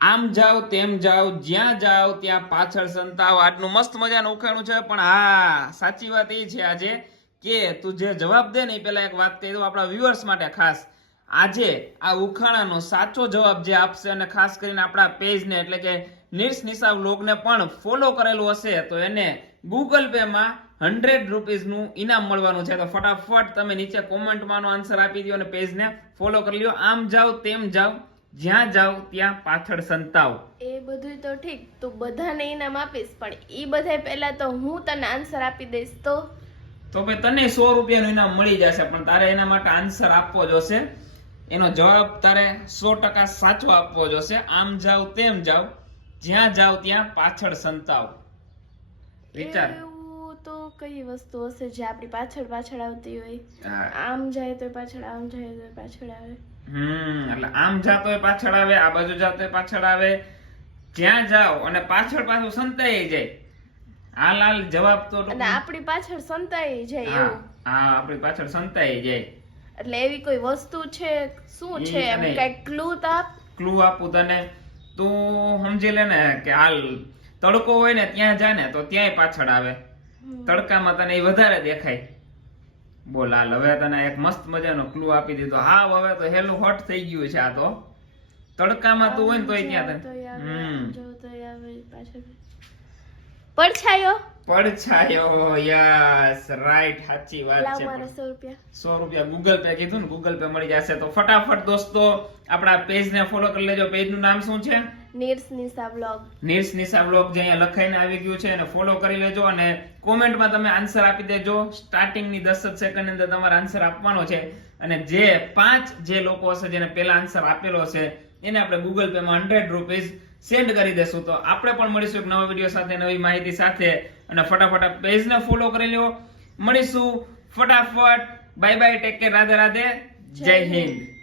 આમ જાઓ, તેમ જાઓ, જ્યાં જાઓ, ત્યાં પાછળ સંતાવ. આજનું મસ્ત મજાનું ઉખાણું છે. પણ હા, સાચી વાત એ છે આજે કે તું જે જવાબ દે ને એ પેલા એક વાત કહી દઉં આપણા વ્યુઅર્સ માટે ખાસ. આજે આ ઉખાણાનો સાચો જવાબ જે આપશે અને ખાસ કરીને આપણા પેજને એટલે કે નિર્સ નિશા વ્લોગને પણ ફોલો કરેલું હશે, તો એને ગૂગલ પેમાં હંડ્રેડ રૂપીઝનું ઇનામ મળવાનું છે. તો ફટાફટ તમે નીચે કોમેન્ટમાં આન્સર આપી દો અને પેજને ફોલો કરી લ્યો. આમ જાઓ, તેમ જાઓ. જ્યાં જાવ ત્યાં પાછળ સંતાવ. એ બધું તો ઠીક તું બધાને ઇનામ આપીશ પણ એ બધા પહેલા તો હું તને આન્સર આપી દઈશ તો? તો ભાઈ તને સો રૂપિયાનું ઇનામ મળી જશે પણ તારે એના માટે આન્સર આપવો જોશે એનો જવાબ તારે સો ટકા સાચો આપવો જોશે આમ જાવ તેમ જાવ જ્યાં જાવ ત્યાં પાછળ સંતાવ. વિચાર. તો કઈ વસ્તુ હશે જે આપણી પાછળ પાછળ આવતી હોય? આમ જાય તો પાછળ આમ જાય તો પાછળ આવે. હમ એટલે આમ જાતો પાછળ આવે આ બાજુ જાતો પાછળ આવે. જ્યાં જાઓ અને પાછળ પાછું સંતાઈ જાય. હાલ લાલ જવાબ તો અને આપણી પાછળ સંતાઈ જાય એવું. હા આપણી પાછળ સંતાઈ જાય. એટલે એવી કોઈ વસ્તુ છે શું છે? એમ કઈ ક્લુ આપ? ક્લુ આપું તને. તું સમજી લે ને કે હાલ તડકો હોય ને ત્યાં જાય ને તો ત્યાંય પાછળ આવે. તડકામાં તને એ વધારે દેખાય. બોલ હાલ હવે તને એક મસ્ત મજાનો ક્લુ આપી દીધો. હા હવે તો હેલું હોટ થઈ ગયું છે આ તો. તડકામાં તું હોય ને તોય ત્યાં તને. હમ. પડછાયો. પડછાયો. યસ રાઈટ સાચી વાત છે મારા સો રૂપિયા. સો રૂપિયા ગૂગલ પે કીધું ને ગૂગલ પે મળી જશે. તો ફટાફટ દોસ્તો આપણા પેજ ને ફોલો કરી લેજો. પેજનું નામ શું છે? નીર્સ નિશા બ્લોગ. નીર્સ નિશા બ્લોગ જે અહીંયા લખાઈને આવી ગયું છે એને ફોલો કરી લેજો અને કોમેન્ટમાં તમે આન્સર આપી દેજો. સ્ટાર્ટિંગની દસ જ સેકન્ડ અંદર તમારે આન્સર આપવાનો છે. અને જે પાંચ જે લોકો હશે જેને પહેલા આન્સર આપેલો હશે એને આપણે ગૂગલ પે માં હંડ્રેડ રૂપીઝ સેન્ડ કરી દેશું. તો આપણે પણ મળીશું એક નવા વીડિયો સાથે નવી માહિતી સાથે. અને ફટાફટ પેજને ફોલો કરી લો મળીશું. ફટાફટ. Bye bye take care Radhe Radhe Jai Hind.